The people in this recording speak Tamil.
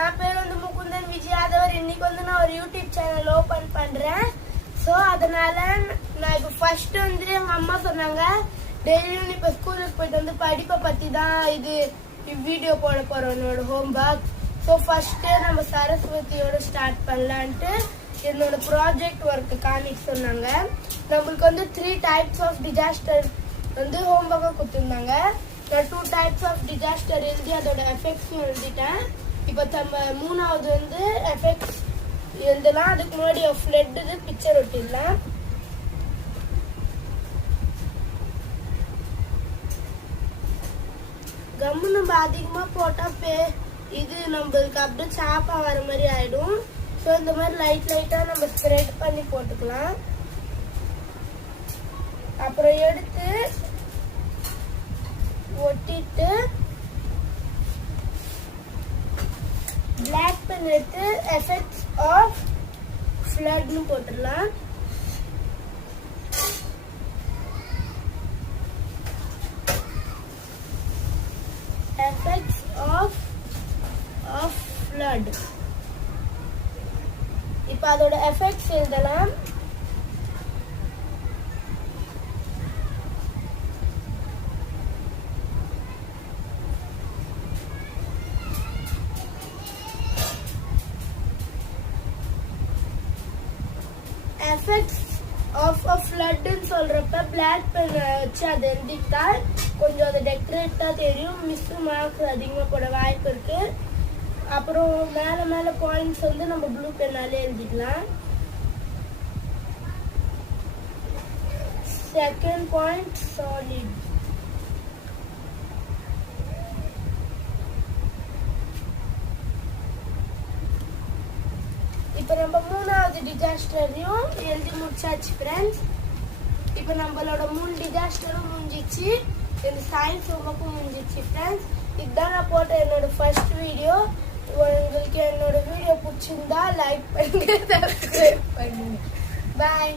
என் பேர் வந்து முகுந்தன் விஜயாதவர். இன்னைக்கு வந்து நான் ஒரு யூடியூப் சேனல் ஓபன் பண்றேன். ஸோ அதனால நான் இப்போ ஃபர்ஸ்ட் வந்து எங்க அம்மா சொன்னாங்க டெய்லியும் இப்போ ஸ்கூலுக்கு போயிட்டு வந்து படிப்பை பத்தி தான் இது வீடியோ போட போறோம் என்னோட ஹோம்ஒர்க். ஸோ ஃபர்ஸ்ட் நம்ம சரஸ்வதியோட ஸ்டார்ட் பண்ணலான்ட்டு என்னோட ப்ராஜெக்ட் ஒர்க் காமிக்க சொன்னாங்க. நம்மளுக்கு வந்து 3 டைப்ஸ் ஆஃப் டிசாஸ்டர் வந்து ஹோம்ஒர்க்காக கொடுத்துருந்தாங்க. நான் 2 டைப்ஸ் ஆஃப் டிசாஸ்டர் எழுதி அதோட எஃபெக்ட்ஸும் எழுதிட்டேன். இப்போ நம்ம மூணாவது வந்து எஃபெக்ட்ஸ் எழுதலாம். அதுக்கு முன்னாடி ஃப்ளட் பிக்சர் ஒட்டிடலாம். கம்மு நம்ம அதிகமாக போட்டால் இது நம்மளுக்கு அப்படியே சாப்பா வர மாதிரி ஆயிடும். ஸோ இந்த மாதிரி லைட்டாக நம்ம ஸ்ப்ரெட் பண்ணி போட்டுக்கலாம். அப்புறம் எடுத்து ஒட்டிட்டு பிளாக் பென் எடுத்து எஃபெக்ட்ஸ் ஆஃப் ஃப்ளட்னு போட்டுடலாம். Effects of flood. இப்போ அதோட எஃபெக்ட்ஸ் எழுதலாம். எஃபெக்ட்ஸ் ஆஃப் ஃப்ளட்னு சொல்றப்ப பிளாக் பென் வச்சு அதை எழுதிட்டா கொஞ்சம் அது டெக்கரேட்டா தெரியும். மிஸ் மார்க்ஸ் அதிகமாக போட வாய்ப்பு இருக்கு. அப்புறம் மேலே பாயிண்ட்ஸ் வந்து நம்ம ப்ளூ பென்னாலே எழுதிக்கலாம். Second point solid. இப்போ நம்ம மூணாவது டிசாஸ்டரையும் எழுதி முடிச்சாச்சு ஃப்ரெண்ட்ஸ். இப்போ நம்மளோட 3 டிசாஸ்டரும் முடிஞ்சிச்சு. இந்த சயின்ஸ் ஹோம்ஒர்க்கும் முடிஞ்சிச்சு ஃப்ரெண்ட்ஸ். இதுதான் நான் போட்ட என்னோட ஃபர்ஸ்ட் வீடியோ. உங்களுக்கு என்னோட வீடியோ பிடிச்சிருந்தா லைக் பண்ணுங்க, சப்ஸ்கிரைப் பண்ணுங்க. பாய்.